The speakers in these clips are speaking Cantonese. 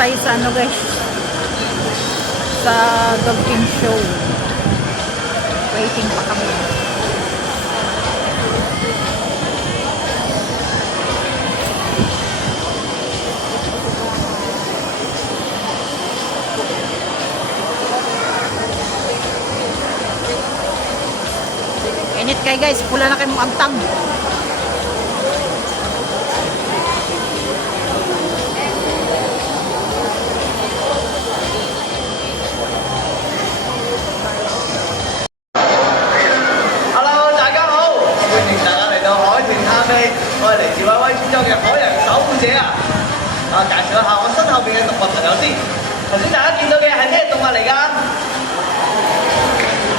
tayo sa ano guys, sa Dolphin Show. Waiting pa kami. Init kayo guys, pula na kayo mong amtang.我係嚟自威威村州嘅海洋守護者啊！介紹一下我身後邊嘅動物朋友先。頭先大家見到嘅係咩動物嚟㗎？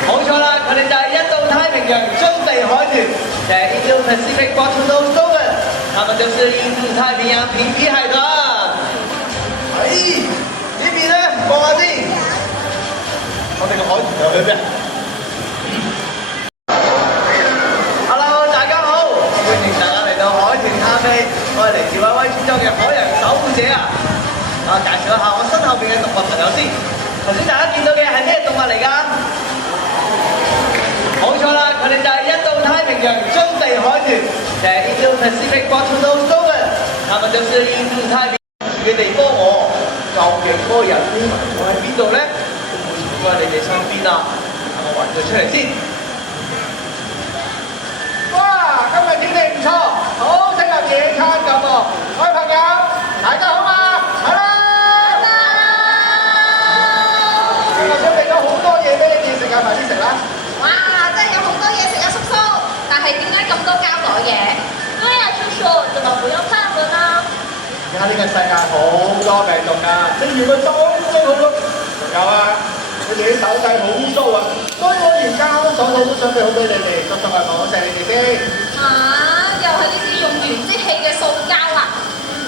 冇錯啦，佢哋就係印度太平洋棕地海豚，就係 Indo-Pacific Bottomnose Dolphin，它們就是印度太平洋平底海豚。呢邊咧望下先，我哋個海豚又去邊？我係嚟自威威村州嘅海洋守護者啊！介紹一下我身後邊嘅動物朋友先。頭先大家見到嘅係咩動物嚟㗎？冇錯啦，佢哋就係印度太平洋棕地海豚，就係 Indo-Pacific Bottomnose Dolphin，它們就是印度太平洋住嘅地方喎。究竟嗰個人匿埋咗喺邊度咧？會唔會喺你哋身邊啊？等我揾佢出嚟先。哇！今日天氣唔錯，好適合野餐咁喎。各位朋友，大家好嘛？係啦！我準備咗好多嘢俾你哋食啊，快啲食啦！哇！真係有好多嘢食啊，叔叔。但係點解咁多膠袋嘅？對呀，叔叔，怎麼不用飯盒呢？而家呢個世界好多病毒㗎，正如佢當中好多。仲有啊，佢哋啲手勢好污糟啊，所以我連膠手套都準備好俾你哋，叔叔係咪好錫你哋先？又係呢啲用完即棄嘅塑膠啊！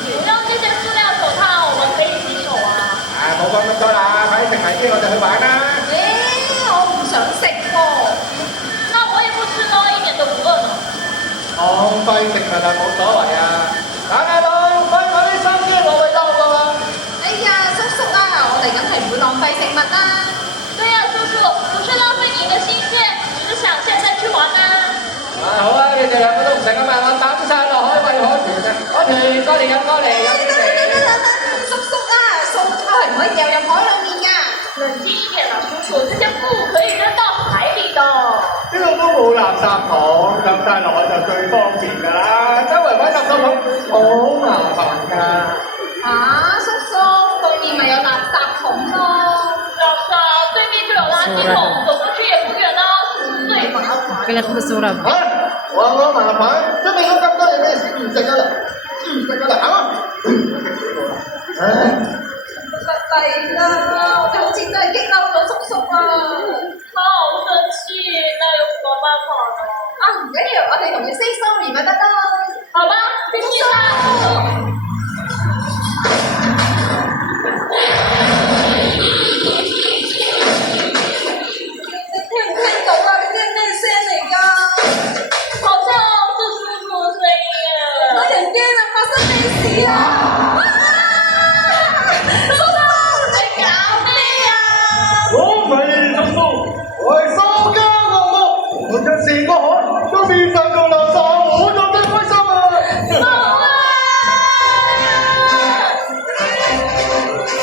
不用這些塑料手套，我們可以洗手啊！冇講咁多啦，快啲食埋先，我哋去玩啦！我唔想食喎。那我也不吃咯，一點都不餓呢。浪費食物啊，冇所謂啊！大家好，快啲收啲我去兜㗎嘛！哎呀，叔叔啊，我哋梗係唔會浪費食物啦。對呀，叔叔，不是浪費你的心血，只是想現在去玩啊！好啊，你哋兩個都唔使咁慢，我抌晒落海餵海豚啊！海豚過嚟飲過嚟，有啲嚟。叔叔啊，塑膠係唔可以掉入海裡面㗎。冷靜一點啊，叔叔，這些不可以扔到海裡的。呢度都冇垃圾桶，抌晒落海就最方便㗎啦。周圍揾垃圾桶好麻煩㗎。叔叔，對面咪有垃圾桶咯。老師，對面就有垃圾桶，走過去也不遠啦，最麻煩。Kalat basura. 我麻煩，準備咗咁多嘢俾你食，唔食㗎啦，唔食㗎啦，行啊！實際啦，我哋好似真係激嬲咗叔叔啊！他好生氣，那有什麼辦法呢？唔緊要，我哋同佢 say sorry 咪得咯。好吧，謝謝啦。聽唔聽到啊？你聽咩聲嚟㗎？好像是叔叔嘅聲音啊！我人驚啊！發生咩事啊？叔叔，你搞咩啊？我唔係叔叔，我係塑膠惡魔，我將成個海都變晒做垃圾，我就最開心啊！冇啊！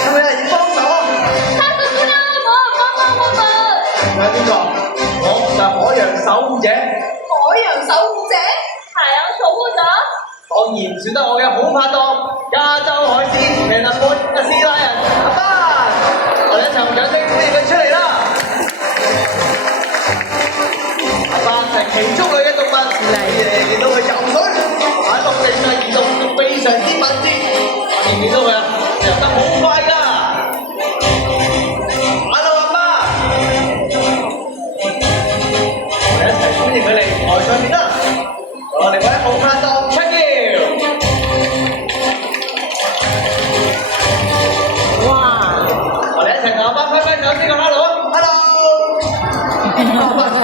係咪有人要幫手啊？他是塑料惡魔，幫幫我們！係邊個？我就係海洋守護者。海洋守護者？海洋守護者？當然唔算得我嘅好拍檔，加州海獅皮特潘嘅師奶人阿班，我哋一齊用掌聲歡迎佢出嚟啦！阿班係其中類嘅動物，見到佢游水，喺陸地上移動都非常之敏捷，見唔見到佢啊？游得好快㗎！Hello 阿班，我哋一齊歡迎佢嚟台上面啦！我哋位好拍檔出叫。我哋一齊同阿班揮揮手先個 hello，hello。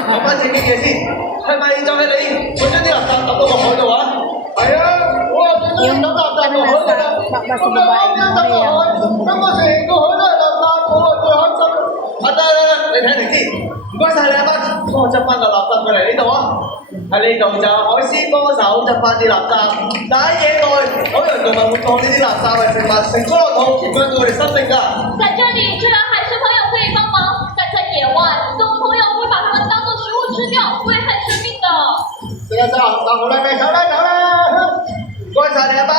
講翻正經嘢先，係咪就係你將啲垃圾抌到個海度啊？係啊，我話最中意抌垃圾㗎。Parang nasa baba sa babae ng Korea. 咁我成個海都係垃圾，我係最開心。得，你睇嚟先，唔該晒你阿媽，幫我執翻個垃圾過嚟呢度啊！喺呢度就海鮮幫手執翻啲垃圾。但喺野外，海洋動物會當呢啲垃圾係食物，食咗落肚，影響到佢哋生命㗎。在这里，虽然海狮朋友可以帮忙，但在野外，动物朋友会把它们当做食物吃掉，危害生命的。走啦，好啦，走啦！唔該晒你阿媽。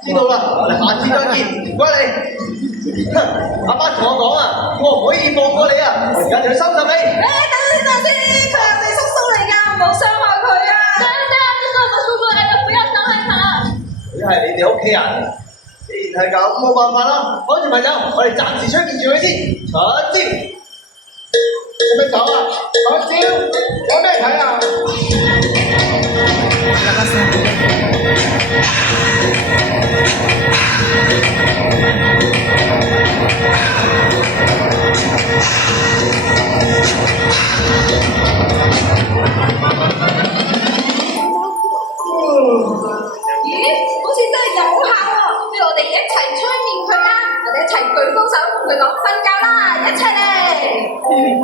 知道啦，我哋下次再見，唔該你。阿媽同我講啊，我唔可以放過你啊，我而家就要收拾你。等先，佢係我哋叔叔嚟㗎，唔好傷害佢啊！對，這是我們叔叔嚟嘅，不要傷害他。佢係你哋屋企人，既然係咁，冇辦法啦。海豚朋友，我哋暫時槍決住佢先，出招。做咩走啊？出招，有咩睇啊？ Lakas ng咦，好似真係有效喎！不如我哋一齊催眠佢啦，我哋一齊舉高手同佢講瞓覺啦，一齊嚟！瞓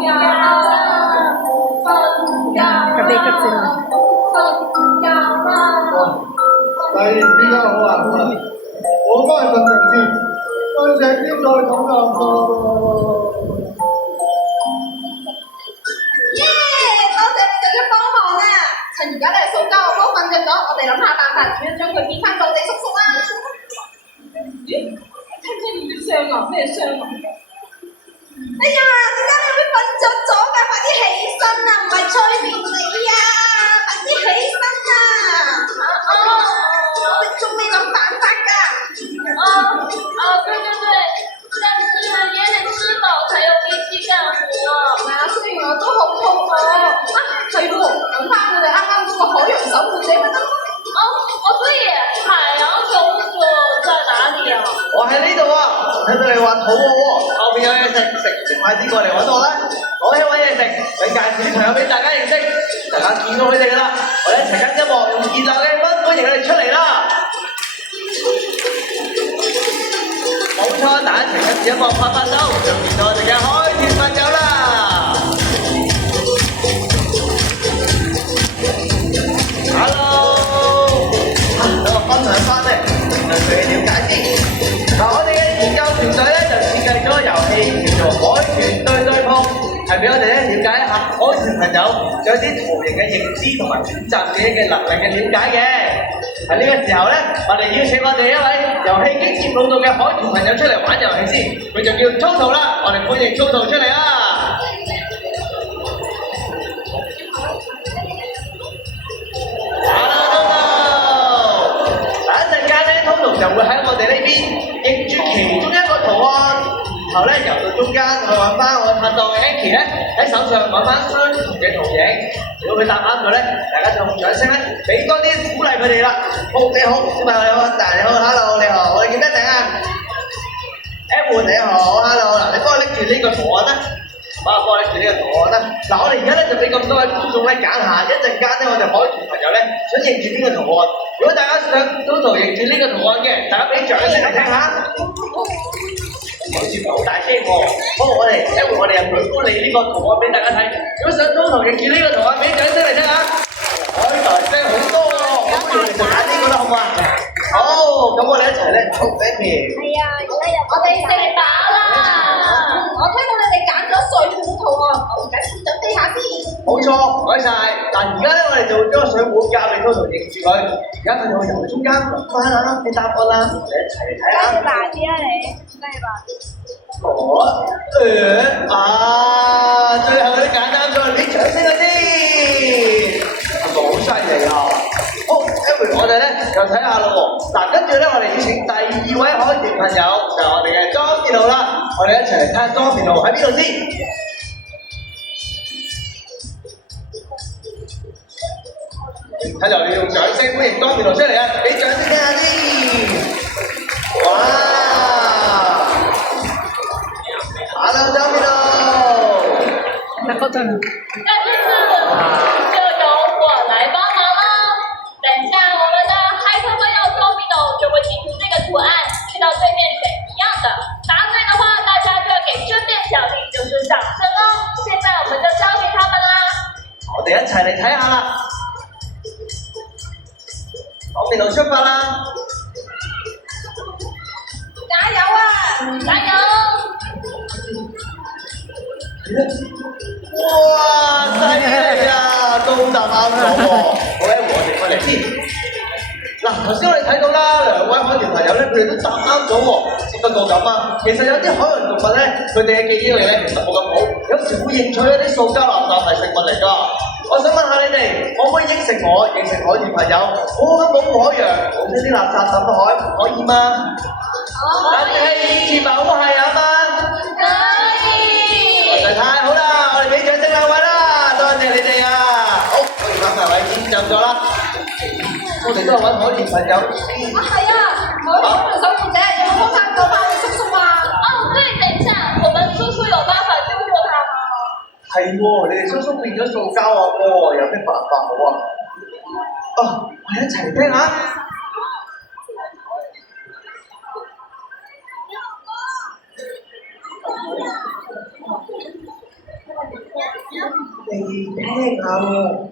覺啦，瞓覺啦， kabikat sila. 瞓覺啦。第二點解好啊？我翻去瞓陣先，瞓醒先再講啦。耶！多謝你哋嘅幫忙啊！趁而家你哋掃鳩我都瞓着咗，我哋諗下辦法點樣將佢變翻到地叔叔啦。咦？聽唔聽見啲聲啊？咩聲啊？哎呀！點解你會瞓着咗㗎？快啲起身啊！唔係催眠你啊！快啲起身啊！我哋仲未諗辦法㗎。對，但是也得吃飽才有力氣幹活。雖然我都好肚餓。係喎，諗翻佢哋啱啱嗰個海洋守護者咪得咯。對耶，海洋守護者在哪裡啊？我喺呢度啊，聽到你話肚餓喎，後邊有嘢食，快啲過嚟揾我啦！講起揾嘢食，想介紹啲朋友俾大家認識，大家見到佢哋㗎啦，我哋一齊跟音樂，用熱鬧嘅氣氛歡迎佢哋出嚟啦！冇錯，大家一齊跟住音樂拍手，就見到我哋嘅海豚朋友啦！ Hello， 等我分享翻咧，對佢嘅了解先。嗱，我哋嘅研究團隊咧就設計咗個遊戲叫做海豚對碰，係俾我哋咧了解一下海豚朋友有啲圖形嘅認知同埋選擇自己嘅能力嘅了解嘅。喺呢個時候咧，我哋邀請我哋一位遊戲經驗老道嘅海豚朋友出嚟玩遊戲先，佢就叫 Toto 啦，我哋歡迎 Toto 出嚟啦！ 就會喺我哋呢邊認住其中一個圖案，然後咧游到中間去揾翻我拍檔 Anki 咧喺手上揾翻相同嘅圖形。如果佢答啱咗咧，大家就用掌聲咧俾多啲鼓勵佢哋啦。好，你好，小朋友你好，大你好 ，Hello 你好，我哋叫咩名啊 ？Edward 你好 ，Hello 嗱，你幫我拎住呢個圖案啦。 幫我拎住呢個圖案啦！嗱，我哋而家咧就俾咁多位觀眾咧揀下，一陣間咧我哋海豚朋友咧想認住邊個圖案。如果大家想Toto認住呢個圖案嘅，大家俾掌聲嚟聽下。好似唔係好大聲喎。好，我哋一會我哋又舉高你呢個圖案俾大家睇。如果想Toto認住呢個圖案，俾掌聲嚟聽下。大聲好多喎！咁我哋就揀呢個啦，好唔好啊？好，咁我哋一齊咧，好 ，thank you。係啊，我哋食飽啦！我聽到你哋揀咗水壺圖案，我而家先準備下先。冇錯，唔該晒。嗱，而家咧我哋就將個水壺交俾Toto認住佢，而家佢就會游去中間，翻下啦，你答案啦，我哋一齊嚟睇下。大啲啊你，咩吧？最後嗰啲揀啱咗，俾掌聲佢先，係咪好犀利啊？好，一會我哋咧又睇下咯喎。嗱，跟住咧我哋邀請第2位海豚朋友，就係我哋嘅莊健浩啦。我哋一齊嚟睇下莊健浩喺邊度先。睇嚟要用掌聲歡迎莊健浩出嚟啊！俾掌聲聽下先。哇 ！Hello， 莊健浩。Nako to. 那这次就由我来帮忙啦。等一下我们我哋就出發啦！加油啊！加油！哇！犀利啊！都答啱咗喎！好咧，我哋翻嚟先。嗱，頭先我哋睇到啦，兩位海豚朋友咧，佢哋都答啱咗喎。只不過咁啊，其實有啲海洋動物咧，佢哋嘅記憶力咧其實冇咁好，有時會認錯一啲塑膠垃圾係食物嚟㗎。我想問下你哋，可唔可以應承海豚朋友，好好咁保護海洋，冇將啲垃圾抌落海，可以嗎？但係以前保護係啊嘛。可以。實在太好啦！我哋俾掌聲兩位啦，多謝你哋啊！好，我哋翻埋位先就咗啦。我哋都係揾海豚朋友。係啊，海豚守護者有冇方法救翻你叔叔啊？哦，對，等一下，我們叔叔有辦法救過他嗎？係喎，你哋叔叔變咗塑膠啊！喎，有咩辦法好啊？哦，我哋一齊聽下。你聽下喎。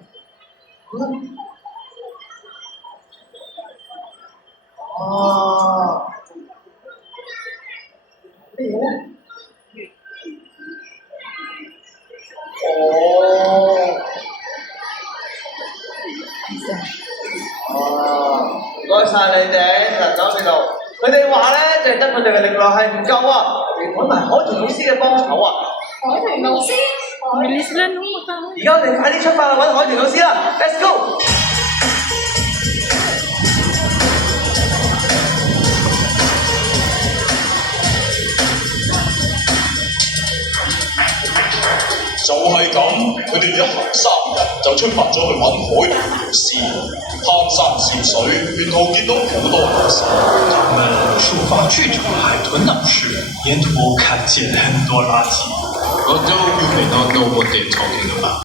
哦。咩嘢咧？唔該晒你哋，嗱，走呢度。佢哋話咧，淨係得佢哋嘅力量係唔夠啊，要揾埋海豚老師嘅幫手啊！海豚老師，而家我哋快啲出發去揾海豚老師啦 ！Let's go！就係咁，佢哋一行3日就出發咗去揾海豚老師，攀山涉水，沿途見到好多老師。他們出發去找海豚老師，沿途看見很多垃圾。Although you may not know what they're talking about.